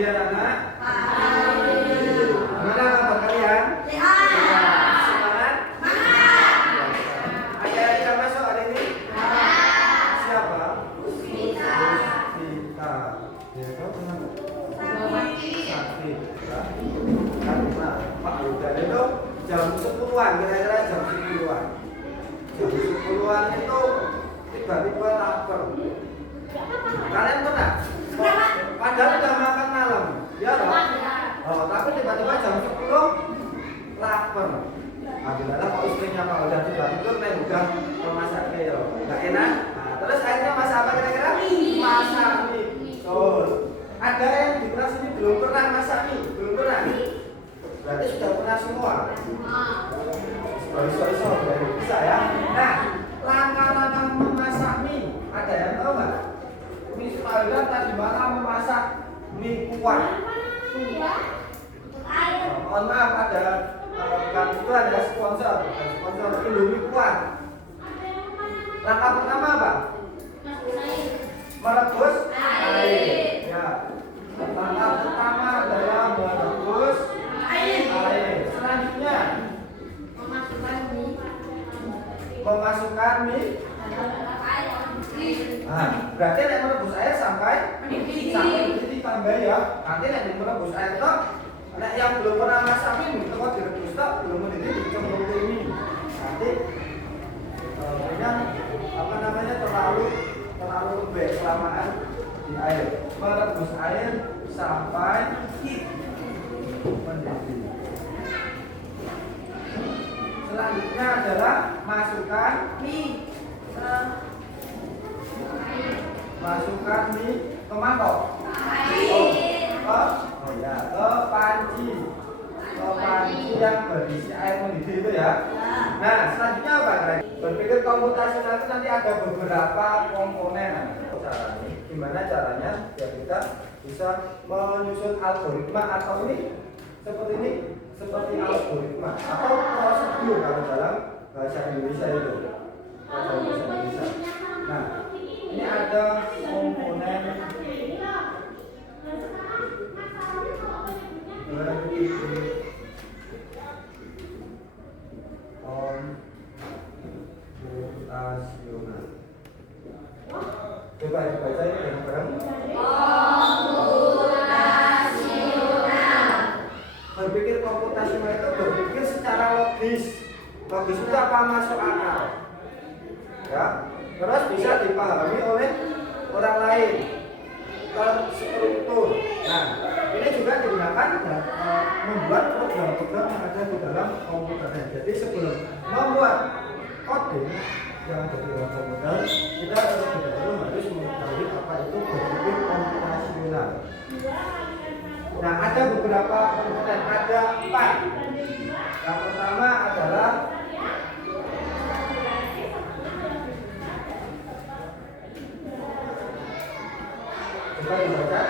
Kemudian anak. Gimana kabar kalian? Semangat? Ada yang tidak masuk hari ini? Siapa? Puspita. Ya, kau kenapa? Sakit. Karena Pak Udan itu jam 10-an, kira-kira jam 10-an. Jam 10-an itu tiba-tiba lapar. Kalian pernah? Padahal udah makan malam, ya loh. Oh, tapi tiba-tiba jam 10 lapar. Alhamdulillah kalau istrinya Pak udah tidur, nih udah memasak ya, nggak enak. Nah, terus akhirnya masak apa kira-kira? Masak mie. Oh, ada yang di kelas ini belum pernah masak mie, belum pernah. Berarti sudah pernah semua. Sorry, bisa ya. Nah, langkah-langkah memasak mie, ada yang tahu nggak? Miss Alda tadi malam memasak mie kuah. Mohon maaf, ada kan itu ada sponsor Indomie kuah. Langkah pertama apa? Merebus air. Ya. Langkah pertama adalah merebus air. Selanjutnya memasukkan mie. Nah, berarti yang merebus air sampai ditambah ya. Nanti yang merebus air itu, yang belum pernah masak mie, kalau direbus itu belum mendidih dicemplungin ini. Nanti apa namanya terlalu lembek kelamaan di air. Merebus air sampai mendidih. Selanjutnya adalah masukkan mie ke mangkok. Ke panci yang berisi air mendidih itu ya. Nah, selanjutnya apa? Berpikir komputasional itu nanti ada beberapa komponen. Gimana caranya biar kita bisa menyusun algoritma atau ini seperti algoritma atau prosedur kalau dalam bahasa Indonesia itu. Nah, ini ada komponen komputasional. Coba dibaca ini bareng-bareng. Berpikir komputasional itu berpikir secara logis. Logis itu apa? Masuk akal. Ya, terus bisa dipahami oleh orang lain. Terstruktur. Nah, ini juga digunakan membuat program-program yang ada di dalam komputer. Jadi sebelum membuat coding yang ada di dalam komputer, kita harus mengetahui apa itu berpikir komputasional. Nah, ada beberapa komponen, ada 4. Yang pertama adalah coba dibaca.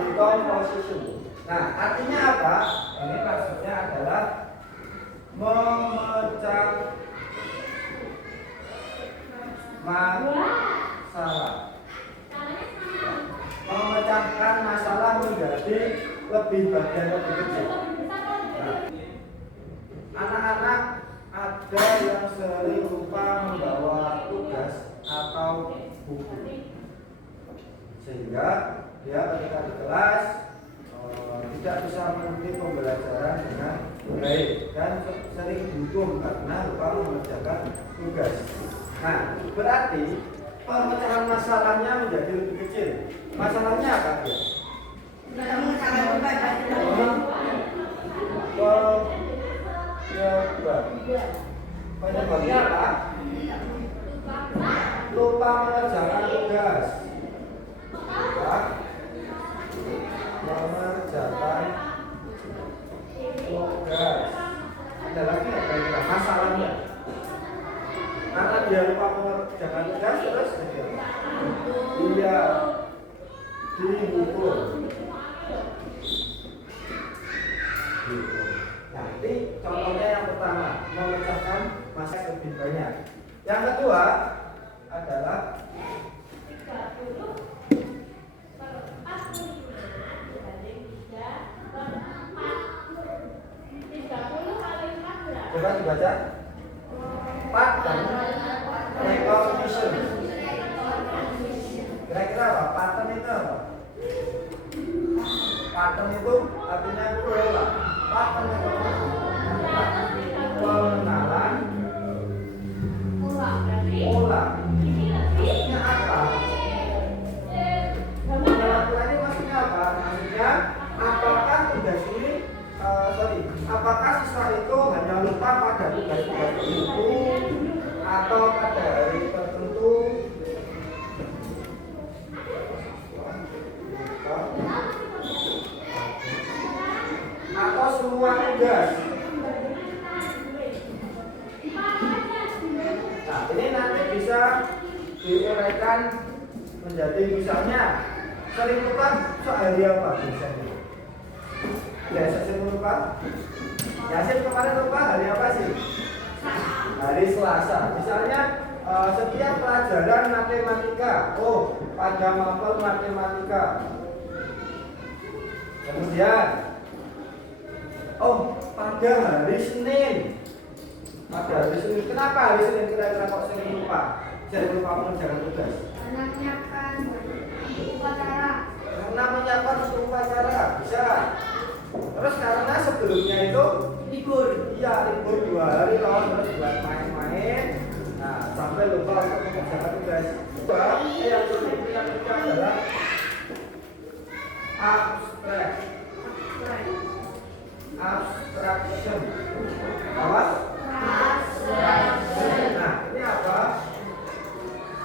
Decomposition. Nah, artinya apa? Ini maksudnya adalah memecah masalah. Memecahkan masalah menjadi lebih bagian lebih kecil. Anak-anak ada yang sering lupa membawa tugas atau buku, sehingga dia ketika di kelas tidak bisa mengikuti pembelajaran dengan baik dan sering buntung karena lupa mengerjakan tugas. Nah, berarti pemecahan masalahnya menjadi lebih kecil. Masalahnya apa dia? Penyebabnya apa? Lupa mengerjakan tugas. Mengerjakan tugas. Ada lagi apa masalahnya? Karena dia lupa mengerjakan tugas, terus dia dihukum. Nanti contohnya yang pertama, memecahkan masalah lebih banyak. Yang kedua adalah Coba dibaca. Pattern recognition. Kira-kira apa? Pattern itu apa? Pattern itu artinya pola. Pattern recognition. Pengenalan pola. Maksudnya apa? Pengenalan pola ini maksudnya apa? Maksudnya apakah tugas ini apakah siswa itu hanya lupa pada tugas-tugas tertentu atau pada hari tertentu? Atau semua tugas? Nah, ini nanti bisa diuraikan menjadi misalnya sering lupa hari apa biasanya? Biasa sering lupa. Yasin kemarin lupa hari apa sih? Hari Selasa. Misalnya setiap pelajaran matematika, pada mapel matematika. Kemudian, pada hari Senin. Pada hari Senin. Kenapa hari Senin kira-kira kok sering lupa? Sering lupa mengerjakan tugas. Karena menyiapkan upacara. Karena menyiapkan upacara bisa. Terus karena sebelumnya itu libur, iya libur 2 hari loh, terus buat main-main. Nah, sampai lupa untuk mengerjakan tugas. Yang ketiga adalah abstraction. Apa? Abstraction. Nah, ini apa?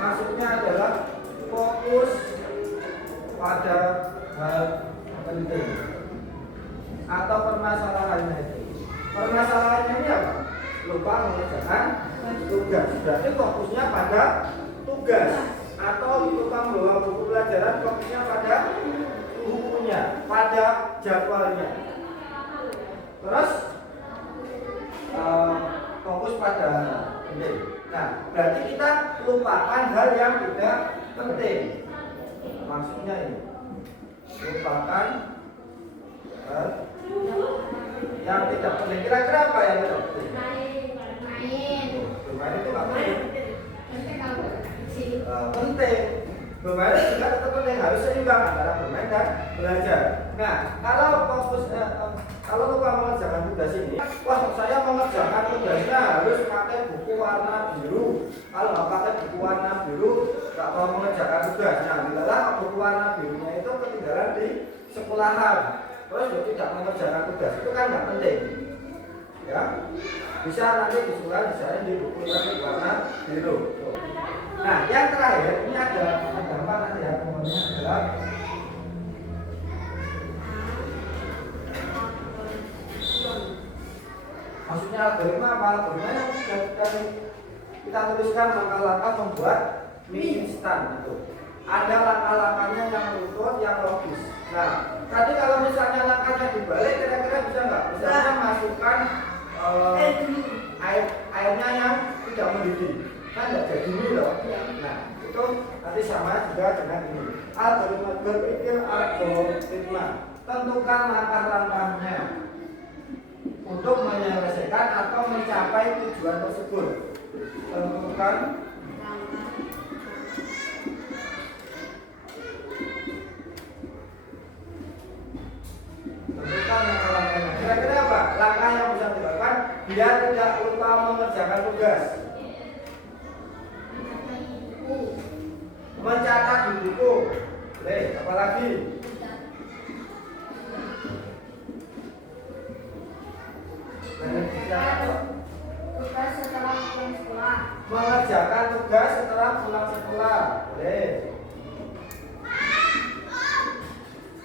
Maksudnya adalah fokus pada hal penting atau permasalahannya itu. Permasalahannya ini apa? Lupa mengerjakan tugas. Berarti fokusnya pada tugas. Atau lupa membawa buku pelajaran, fokusnya pada bukunya, pada jadwalnya. Terus fokus pada penting. Nah, berarti kita lupakan hal yang tidak penting. Maksudnya ini, lupakan hal yang tidak penting. Kira-kira apa yang tidak penting? Bermain itu nggak penting. Penting. Bermain juga tetap penting, harus seimbang antara bermain dan belajar. Nah, kalau lupa mengerjakan tugas ini, saya mengerjakan tugasnya harus pakai buku warna biru. Kalau nggak pakai buku warna biru, nggak mau mengerjakan tugas. Nah, bila buku warna birunya itu ketinggalan di sekolahan, terus dia tidak mengerjakan tugas, itu kan nggak penting. Ya, bisa nanti di sekolah misalnya di buku warna biru. Nah, yang terakhir ini ada apa nanti ya? Kemudian adalah maksudnya algoritma apa? Algoritma yang sudah kita tuliskan langkah-langkah membuat mie instan itu. Ada langkah-langkahnya yang urut, yang logis. Nah, tadi kalau misalnya langkahnya dibalik, kira-kira bisa nggak? Misalnya masukkan airnya yang tidak mendidih, kan nggak jadi mie loh. Nah, itu nanti sama juga dengan ini. Algoritma berpikir algoritma. Tentukan langkah-langkahnya untuk menyelesaikan atau mencapai tujuan tersebut. Tentukan langkah-langkahnya. Kira-kira apa? Langkah yang bisa dilakukan biar tidak lupa mengerjakan tugas. Mencatat di buku. Apalagi? Tugas setelah pulang sekolah. Mengerjakan tugas setelah pulang sekolah. Boleh.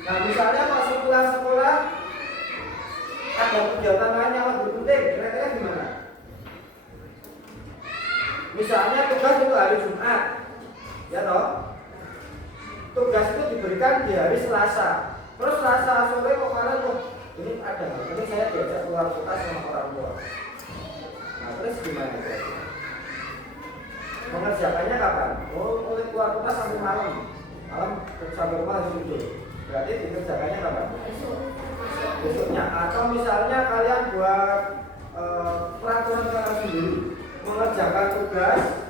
Nah, misalnya masih pulang sekolah ada kegiatan lain yang lebih penting, kira-kira gimana? Misalnya tugas itu hari Jumat, ya toh? Tugas itu diberikan di hari Selasa. Terus Selasa sore kemarin ini ada, ini saya diajak keluar kota sama orang tua. Nah, terus gimana kira-kira? Mengerjakannya kapan? Mulai keluar kota sampai malam sampai rumah tidur. Berarti dikerjakannya kapan? Besoknya. Atau misalnya kalian buat peraturan kelas sendiri mengerjakan tugas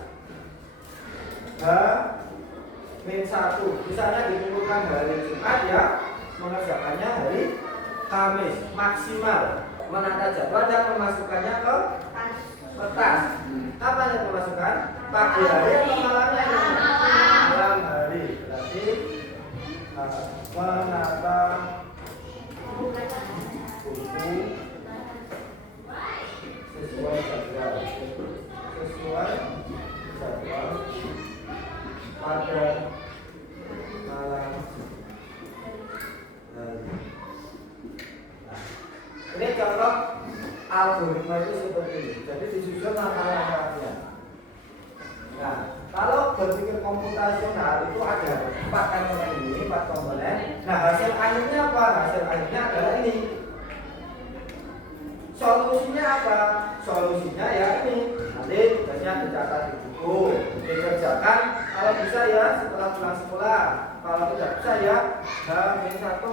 H-1. Misalnya dikumpulkan hari Jumat ya, mengerjakannya hari Kamis maksimal. Menata jadwal dan memasukkannya ke kertas. Kapan yang memasukkan? Pagi hari atau malamnya? Malam hari. Berarti menata buku sesuai jadwal pada malam hari. Ini contoh algoritma itu seperti ini. Jadi disusun langkah-langkahnya. Nah, kalau berpikir komputasional itu ada 4 komponen ini, 4 komponen. Nah, hasil akhirnya apa? Hasil akhirnya adalah ini. Solusinya apa? Solusinya ya ini. Nanti tugasnya dicatat di buku, dikerjakan kalau bisa ya setelah pulang sekolah. Kalau tidak bisa ya H-1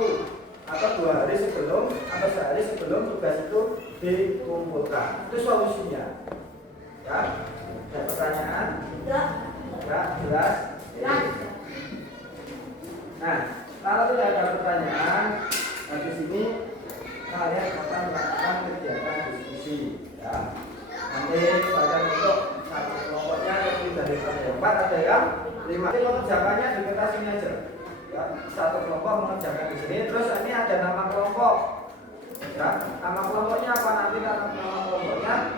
atau 2 hari sebelum atau sehari sebelum tugas itu dikumpulkan. Itu solusinya. Ya, ada pertanyaan? Enggak, jelas? Nah, kalau tidak ada pertanyaan, di sini kalian akan melakukan kegiatan diskusi. Ya. Nanti pada bentuk satu kelompoknya lebih dari 4, ada yang 5. Jadi mengerjakannya di kertas ini aja. Ya, satu kelompok mengerjakan di sini. Terus ini ada nama kelompok. Ya, nama kelompoknya apa? Nanti nama kelompoknya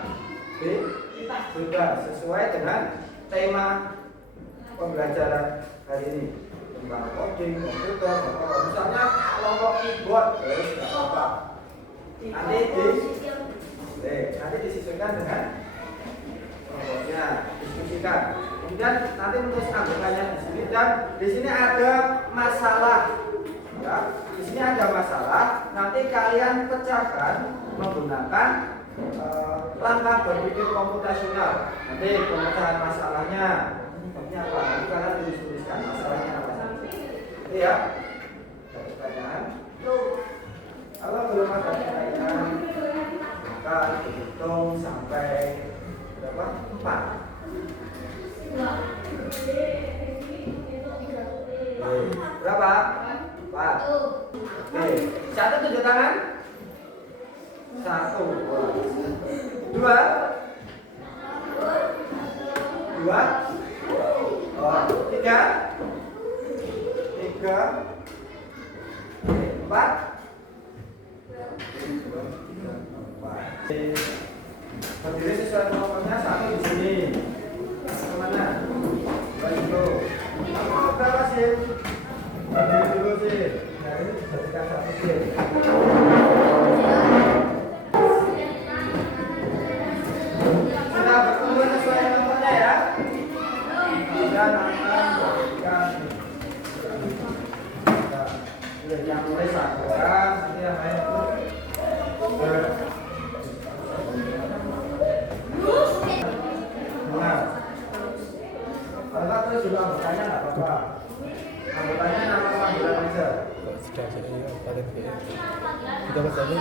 bebas sesuai dengan tema pembelajaran hari ini tentang coding, komputer, atau misalnya kelompok keyboard, tidak apa-apa. Nanti disesuaikan dengan kelompoknya, diskusikan. Kemudian nanti menulis anggotanya di sini dan di sini ada masalah. Ya, di sini ada masalah. Nanti kalian pecahkan menggunakan langkah berpikir komputasional. Nanti pemecahan masalahnya ini apa? Nanti kalian tuliskan masalahnya apa? Itu ya. Ada pertanyaan? Kalau belum ada pertanyaan, maka dihitung sampai berapa? 4. Berapa? 4. Oke, 1 tunjuk tangan. 1, 2, 2, 3, 4. Berdiri sesuai kelompoknya 1 di sini. Kemana? Itu. Berapa sih? Berdiri dulu sih. Nah ini dijadikan 1 sih. Sudah berkumpul sesuai kelompoknya ya. Dan yang mulai 1 orang, nanti yang lain itu kalau terus juga anggotanya nggak apa-apa. Anggotanya nama panggilan aja. Sudah jadi paling B. Sudah Mas Dani?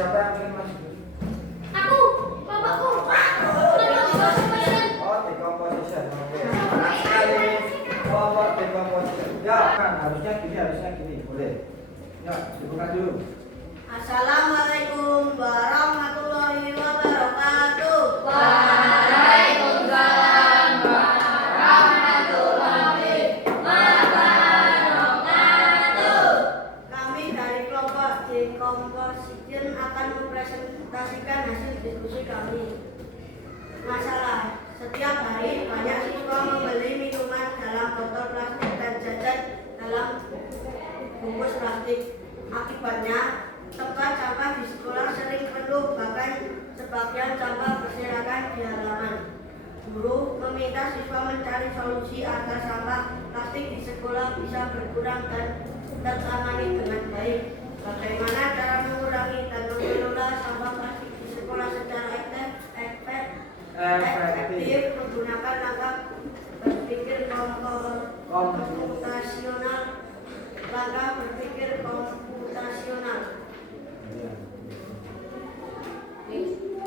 Siapa yang ingin masuk? Aku, bapakku. Oh, decomposition. Oke. Nah, sekali kelompok decomposition. Ya, kan harusnya gini. Boleh. Ya, dibuka dulu. Assalamualaikum warahmatullahi wabarakatuh. Waalaikumsalam warahmatullahi kami. Masalah, setiap hari banyak siswa membeli minuman dalam botol plastik dan jajan dalam bungkus plastik. Akibatnya, tempat sampah di sekolah sering penuh, bahkan sebagian sampah berserakan di halaman. Guru meminta siswa mencari solusi agar sampah plastik di sekolah bisa berkurang dan tertangani dengan baik. Bagaimana cara mengurangi dan mengelola sampah plastik di sekolah secara efektif menggunakan langkah berpikir komputasional. Langkah berpikir komputasional.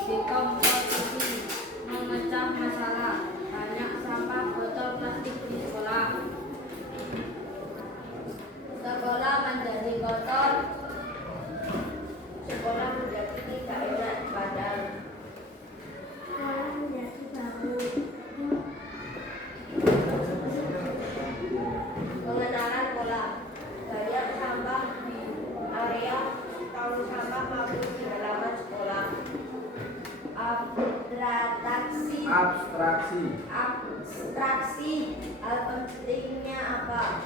Dekomposisi memecah masalah banyak sampah botol plastik di sekolah. Sekolah menjadi kotor, sekolah menjadi tidak enak badan. Sekolah menjadi bagus. Pengenalan pola banyak sampah di area tong sampah maupun di halaman sekolah. Abstraksi hal pentingnya apa?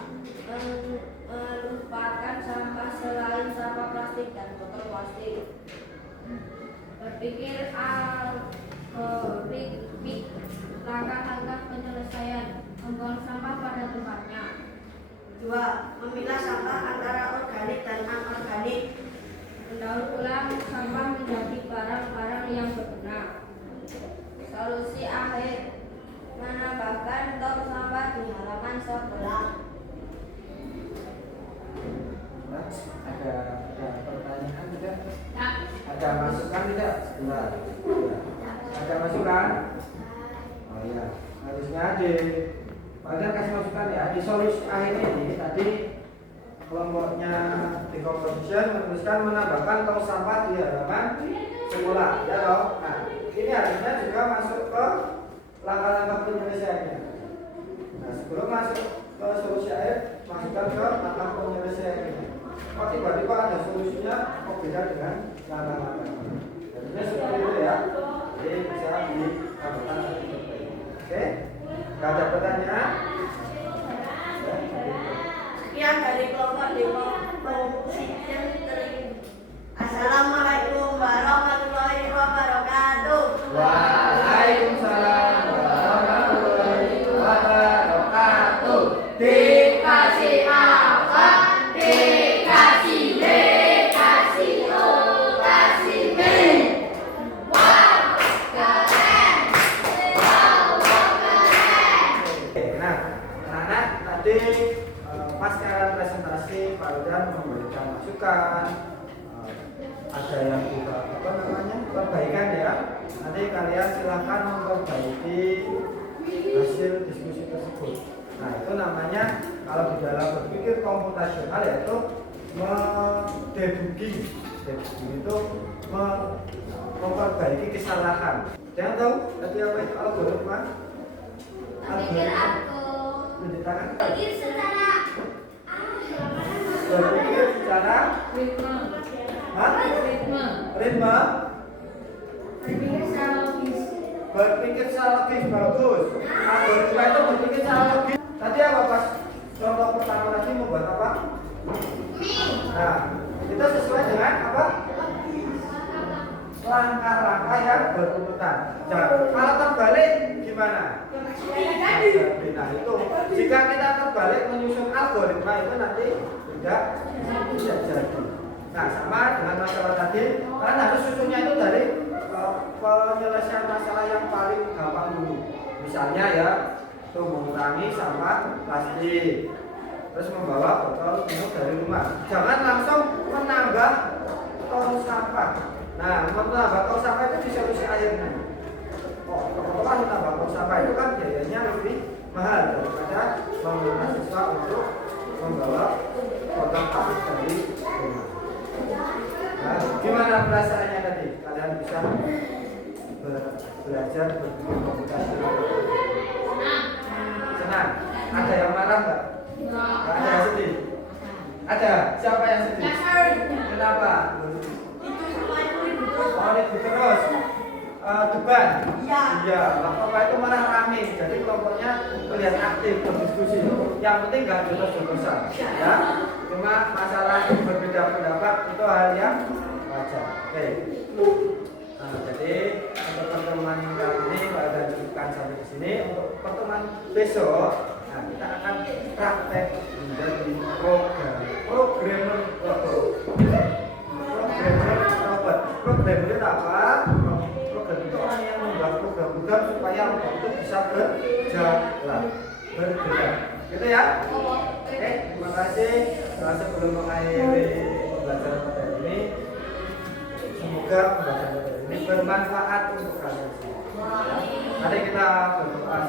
Melupakan sampah selain sampah plastik dan botol plastik. Berpikir algoritmik langkah-langkah penyelesaian, membuang sampah pada tempatnya. 2. Memilah sampah antara organik dan anorganik. Mendaur ulang sampah menjadi barang-barang yang berguna. Solusi akhir, menambahkan tong sampah di halaman sekolah. Ada pertanyaan tidak? Ada masukan tidak? Sebentar. Ada masukan? Oh iya, harusnya ada. Padahal kasih masukan ya. Di solusi akhir ini tadi kelompoknya decomposition menuliskan menambahkan tong sampah di halaman sekolah, ya toh. Nah, ini harusnya juga masuk ke langkah-langkah penyelesaiannya. Nah, sebelum masuk ke solusi akhir, masukkan ke langkah penyelesaiannya. Oh, tiba-tiba ada solusinya, kok beda dengan langkah-langkah. Jadi seperti itu ya. Jadi bisa dikatakan seperti itu. Oke? Gak ada pertanyaan? Sekian dari kelompok decomposition. Assalamualaikum warahmatullahi wabarakatuh. Waalaikumsalam warahmatullahi wabarakatuh. Dikasih apa? Dikasih D, kasih O, kasih B. Wow, keren. Wow, keren. Nah, anak-anak tadi pas kalian presentasi Pak Udan memberikan masukan, ada yang juga apa namanya perbaikan ya. Nanti kalian silahkan memperbaiki hasil diskusi tersebut. Nah, itu namanya kalau di dalam berpikir komputasional yaitu debugging. Debugging itu memperbaiki kesalahan. Jangan tahu tadi apa itu algoritma? Pikir aku. Menceritakan. Pikir secara Berpikir secara ritme. hah? Ritme. Ritme. Berpikir secara logis. Berpikir secara logis bagus. Algoritma itu berpikir secara logis. Tadi apa pas contoh pertama tadi membuat apa? Nah, itu sesuai dengan apa? Langkah-langkah yang berurutan. Kalau terbalik gimana? Nah itu, jika kita terbalik menyusun algoritma itu nanti tidak jadi. Nah sama dengan masalah tadi, kalian harus susunnya itu dari penyelesaian masalah yang paling gampang dulu. Misalnya ya, itu mengurangi sampah plastik, terus membawa botol minum dari rumah. Jangan langsung menambah tong sampah. Nah, menambah tong sampah itu di solusi akhirnya. Oh, kebetulan menambah tong sampah itu kan biayanya lebih mahal daripada meminta siswa untuk membawa botol plastik dari rumah. Nah, gimana perasaannya tadi? Kalian bisa belajar berpikir komputasional. Senang? Ada yang marah nggak? Ada yang sedih? Ada? Siapa yang sedih? Kenapa? Oh, ribut terus. debat. Iya. Iya, Bapak itu malah rame. Jadi kelompoknya kelihatan aktif berdiskusi. Yang penting nggak jotos-jotosan. Ya. Cuma masalah berbeda pendapat itu hal yang wajar. Oke. Nah, jadi untuk pertemuan kali ini pada cukupkan sampai di sini. Untuk pertemuan besok, nah, kita akan praktek menjadi programmer robot. Programmer itu apa? Program itu orang yang membuat program-program supaya robot itu bisa berjalan, bergerak. Gitu ya? Oke, terima kasih. Nah, sebelum mengakhiri pembelajaran materi ini, semoga pembelajaran materi ini bermanfaat untuk kalian semua. Mari kita berdoa.